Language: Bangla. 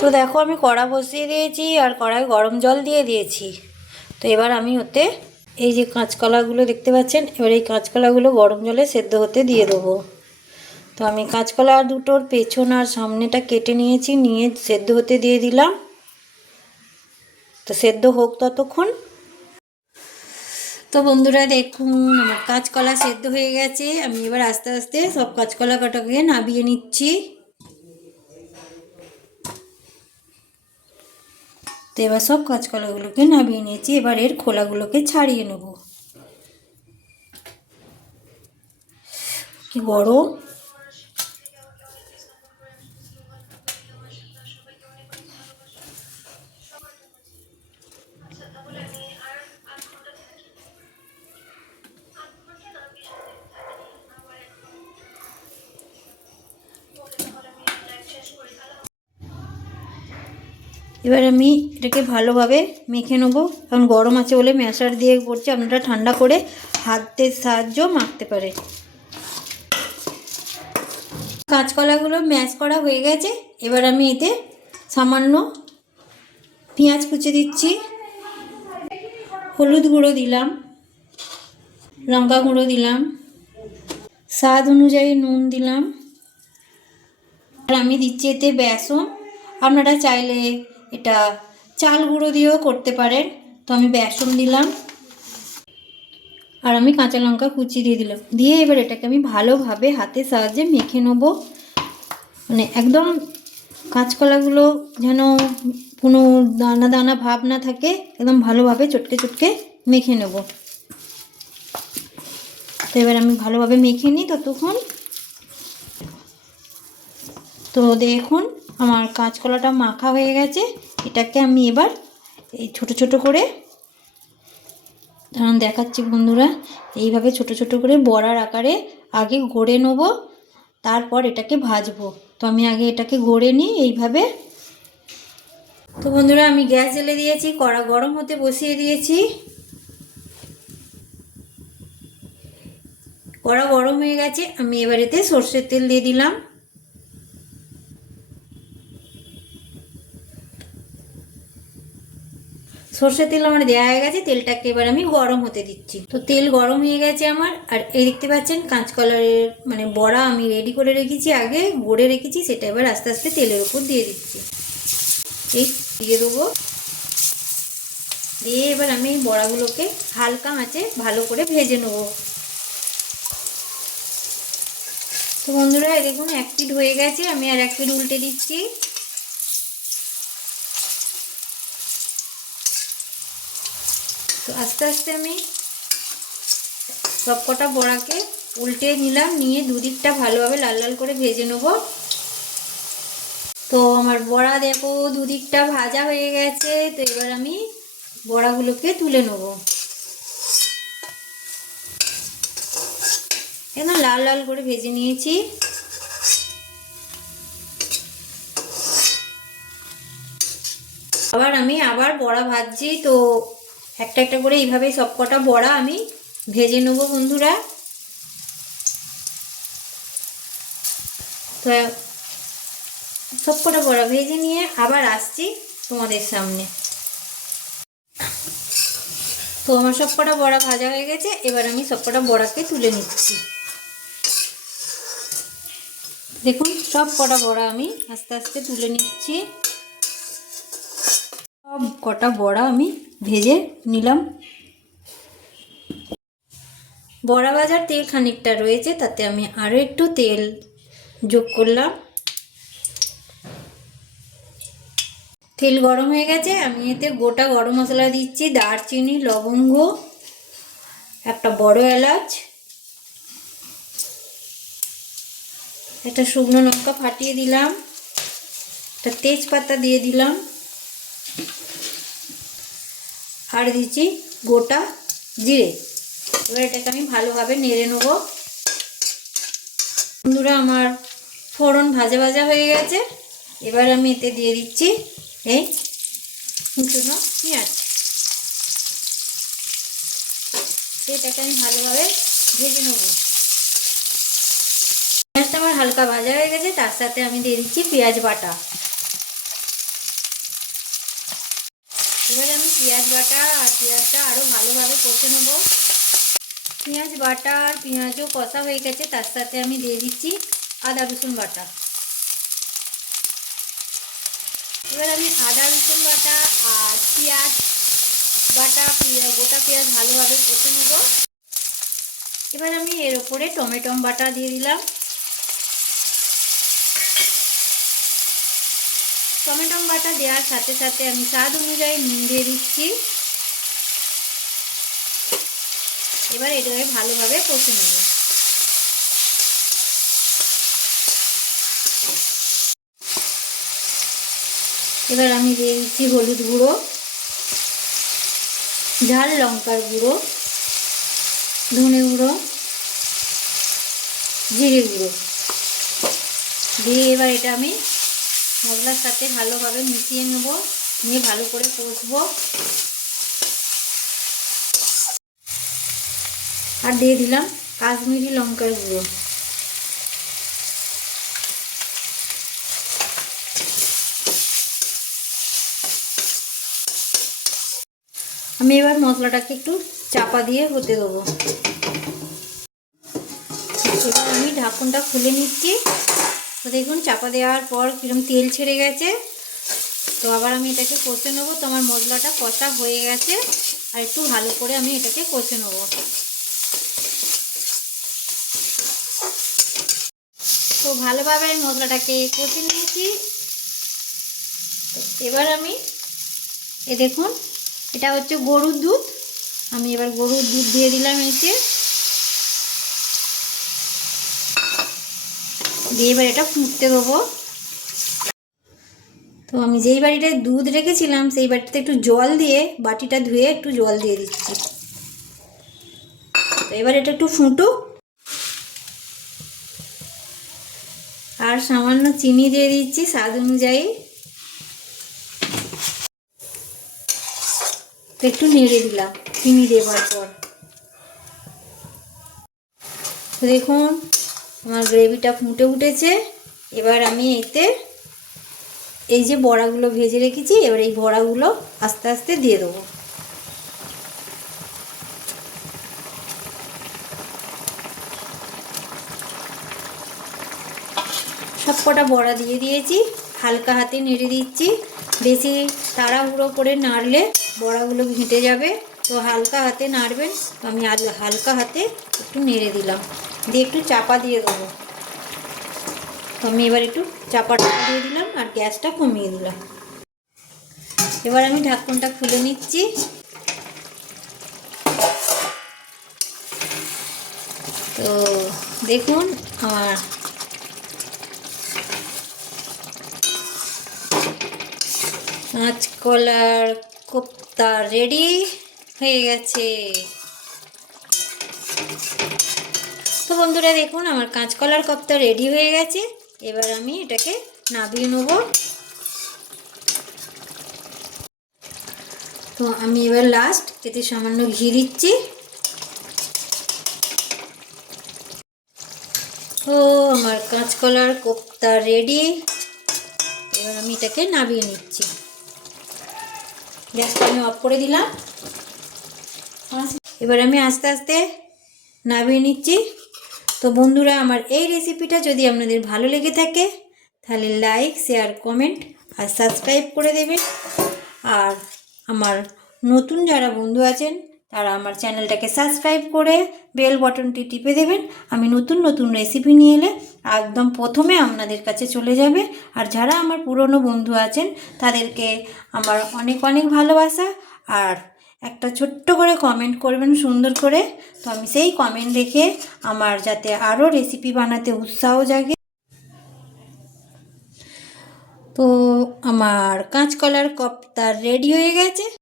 তো দেখো আমি কড়া বসিয়ে দিয়েছি আর কড়াই গরম জল দিয়ে দিয়েছি। তো এবার আমি ওতে এই যে কাঁচকলাগুলো দেখতে পাচ্ছেন, এবার এই কাঁচকলাগুলো গরম জলে সেদ্ধ হতে দিয়ে দেবো। তো আমি কাঁচকলা দুটোর পেছন আর সামনেটা কেটে নিয়েছি, নিয়ে সেদ্ধ হতে দিয়ে দিলাম। তো সেদ্ধ হোক ততক্ষণ। তো বন্ধুরা দেখুন, আমার কাঁচকলা সেদ্ধ হয়ে গেছে। আমি এবার আস্তে আস্তে সব কাঁচকলা কাটাকে নাবিয়ে নিচ্ছি। তো এবার সব কাঁচকলাগুলোকে নামিয়ে নিয়েছি এবার এর খোলাগুলোকে ছাড়িয়ে নেব। কি গরম! এবার আমি এটাকে ভালোভাবে মেখে নেব। কারণ গরম আছে বলে ম্যাশার দিয়ে করছি। আপনারা ঠান্ডা করে হাতের সাহায্য মাখতে পারে কাঁচকলাগুলো ম্যাশ করা হয়ে গেছে। এবার আমি এতে সামান্য পেঁয়াজ কুচে দিচ্ছি। হলুদ গুঁড়ো দিলাম। লঙ্কা গুঁড়ো দিলাম। স্বাদ অনুযায়ী নুন দিলাম। আর আমি দিচ্ছি এতে বেসন। আপনারা চাইলে এটা চাল গুঁড়ো দিয়েও করতে পারেন। তো আমি বেসন দিলাম। আর আমি কাঁচা লঙ্কা কুচি দিয়ে দিলাম। দিয়ে এবার এটাকে আমি ভালোভাবে হাতের সাহায্যে মেখে নেব। মানে একদম কাঁচকলাগুলো যেন কোনো দানা দানা ভাব না থাকে, একদম ভালোভাবে চটকে চটকে মেখে নেব। তো এবার আমি ভালোভাবে মেখে নিই ততক্ষণ। তো দেখুন আমার কাঁচকলাটা মাখা হয়ে গেছে। এটাকে আমি এবার এই ছোট ছোট করে কারণ দেখাচ্ছি বন্ধুরা, এইভাবে ছোট ছোট করে বড়ার আকারে আগে গড়ে নেব, তারপর এটাকে ভাজবো। তো আমি আগে এটাকে গড়ে নিই, এইভাবে। তো বন্ধুরা, আমি গ্যাস জ্বেলে দিয়েছি, কড়া গরম হতে বসিয়ে দিয়েছি। কড়া গরম হয়ে গেছে, আমি এবার এতে সর্ষের তেল দিয়ে দিলাম। সর্ষের তেল আমার দেওয়া হয়ে গেছে, তেলটাকে এবার আমি গরম হতে দিচ্ছি। তো তেল গরম হয়ে গেছে আমার, আর এই দেখতে পাচ্ছেন কাঁচকলারের মানে বড়া আমি রেডি করে রেখেছি, আগে গড়ে রেখেছি, সেটা এবার আস্তে আস্তে তেলের উপর দিয়ে দিচ্ছি। এই দিয়ে দেবো। দিয়ে এবার আমি বড়াগুলোকে হালকা আঁচে ভালো করে ভেজে নেব। তো বন্ধুরা দেখুন, এক পিঠ হয়ে গেছে, আমি আর এক পিঠ উল্টে দিচ্ছি। তো আস্তে আস্তে আমি সব কটা বড়াকে উল্টে নিলাম, নিয়ে দুদিকটা ভালোভাবে লাল লাল করে ভেজে নেব। তো আমার বড়া দেখো, দুদিকটা ভাজা হয়ে গেছে। তো এবার আমি বড়াগুলোকে তুলে নেব। একদম লাল লাল করে ভেজে নিয়েছি? আবার আমি আবার বড়া ভাজছি, তো একটা একটা করে এইভাবেই সব কটা বড়া আমি ভেজে নেব বন্ধুরা। তো সব কটা বড়া ভেজে নিয়ে আবার আসছি তোমাদের সামনে। তো আমার সব কটা বড়া ভাজা হয়ে গেছে, এবার আমি সব কটা বড়াকে তুলে নিচ্ছি। দেখুন সব কটা বড়া আমি আস্তে আস্তে তুলে নিচ্ছি। সব কটা বড়া আমি ভেজে নিলাম। বড়া ভাজার তেল খানিকটা রয়েছে, তাতে আমি আরও একটু তেল যোগ করলাম। তেল গরম হয়ে গেছে, আমি এতে গোটা গরম মশলা দিচ্ছি, দারচিনি, লবঙ্গ, একটা বড় এলাচ, একটা শুকনো লঙ্কা ফাটিয়ে দিলাম, একটা তেজপাতা দিয়ে দিলাম। আর দিচ্ছি গোটা জিরে। এবার এটাকে আমি ভালোভাবে নেড়ে নেব। বন্ধুরা, আমার ফোড়ন ভাজা ভাজা হয়ে গেছে। এবার আমি এতে দিয়ে দিচ্ছি এই কুচনো পেঁয়াজ। এটাকে আমি ভালোভাবে ভেজে নেব। পেঁয়াজটা আমার হালকা ভাজা হয়ে গেছে, তার সাথে আমি দিয়ে দিচ্ছি পেঁয়াজ বাটা এবার আমি পেঁয়াজ বাটা আর পেঁয়াজটা আরও ভালোভাবে কষে নেব। পেঁয়াজ বাটা আর পেঁয়াজও কষা হয়ে গেছে, তার সাথে আমি দিয়ে দিচ্ছি আদা রসুন বাটা। এবার আমি আদা রসুন বাটা আর পেঁয়াজ বাটা, পেঁয়াজ, গোটা পেঁয়াজ ভালোভাবে কষে নেব। এবার আমি এর ওপরে টমেটো বাটা দিয়ে দিলাম। টমেটো বাটা দেওয়ার সাথে সাথে আমি স্বাদ অনুযায়ী নুন দিয়ে দিচ্ছি। এবার এটাকে ভালোভাবে কষে নেব। এবার আমি দিয়ে দিচ্ছি হলুদ গুঁড়ো, ঝাল লঙ্কার গুঁড়ো, ধনে গুঁড়ো, জিরে গুঁড়ো। দিয়ে এবার এটা আমি মশলার সাথে ভালোভাবে মিশিয়ে নেব। নিয়ে ভালো করে কষবো। আর দিয়ে দিলাম কাশ্মীরি লঙ্কার গুঁড়ো। আমি এবার মশলাটাকে একটু চাপা দিয়ে হতে দেবো। এবার আমি ঢাকনটা খুলে নিচ্ছি। তো দেখুন, চাপা দেওয়ার পর কিরম তেল ছেড়ে গেছে। তো আবার আমি এটাকে কষে নেব। তো আমার মশলাটা কষা হয়ে গেছে। আর একটু ভালো করে আমি এটাকে কষে নেব। তো ভালোভাবে আমি মশলাটাকে কষে নিয়েছি। এবার আমি, এ দেখুন, এটা হচ্ছে গরুর দুধ। আমি এবার গরুর দুধ দিয়ে দিলাম এসে দিয়ে এবার এটা ফুটতে দেবো। তো আমি যেই বাড়িটায় দুধ রেখেছিলাম, সেই বাটিতে একটু জল দিয়ে, বাটিটা ধুয়ে একটু জল দিয়ে দিচ্ছি। তো এবার এটা একটু ফুটুক। আর সামান্য চিনি দিয়ে দিচ্ছি স্বাদ অনুযায়ী। একটু নেড়ে দিলাম, চিনি দেওয়ার পর। দেখুন আমার গ্রেভিটা ফুটে উঠেছে। এবার আমি এতে এই যে বড়াগুলো ভেজে রেখেছি, এবার এই বড়াগুলো আস্তে আস্তে দিয়ে দেবো। সব কটা বড়া দিয়ে দিয়েছি, হালকা হাতে নেড়ে দিচ্ছি। বেশি তাড়াহুড়ো করে নাড়লে বড়াগুলো ঘেঁটে যাবে। তো হালকা হাতে নাড়বেন আমি আল- হালকা হাতে একটু নেড়ে দিলাম। দিয়ে একটু চাপা দিয়ে দেবো। আমি এবার একটু চাপাটা দিয়ে দিলাম আর গ্যাসটা কমিয়ে দিলাম। এবার আমি ঢাকনটা খুলে নিচ্ছি। তো দেখুন আমার কাঁচকলার কোপ্তা রেডি হয়ে গেছে। তো বন্ধুরা দেখুন, আমার কাঁচকলার কোপ্তা রেডি হয়ে গেছে। এবার আমি এটাকে নাবিয়ে নেব। তো আমি এবার লাস্ট এতে সামান্য ঘি দিচ্ছি। ও, আমার কাঁচকলার কোপ্তা রেডি এবার আমি এটাকে নাবিয়ে নিচ্ছি। গ্যাসটা আমি অফ করে দিলাম। এবার আমি আস্তে আস্তে নামিয়ে নিচ্ছি। তো বন্ধুরা, আমার এই রেসিপিটা যদি আপনাদের ভালো লেগে থাকে, তাহলে লাইক শেয়ার কমেন্ট আর সাবস্ক্রাইব করে দেবেন। আর আমার নতুন যারা বন্ধু আছেন, তারা আমার চ্যানেলটাকে সাবস্ক্রাইব করে বেল বটনটি টিপে দেবেন। আমি নতুন নতুন রেসিপি নিয়ে এলে একদম প্রথমে আপনাদের কাছে চলে যাবে। আর যারা আমার পুরনো বন্ধু আছেন, তাদেরকে আমার অনেক অনেক ভালোবাসা। আর একটা ছোট্ট করে কমেন্ট করবেন, সুন্দর করে। তো আমি সেই কমেন্ট দেখে আমার যাতে আরও রেসিপি বানাতে উৎসাহ জাগে। তো আমার কাঁচকলার কপ তার রেডি হয়ে গেছে।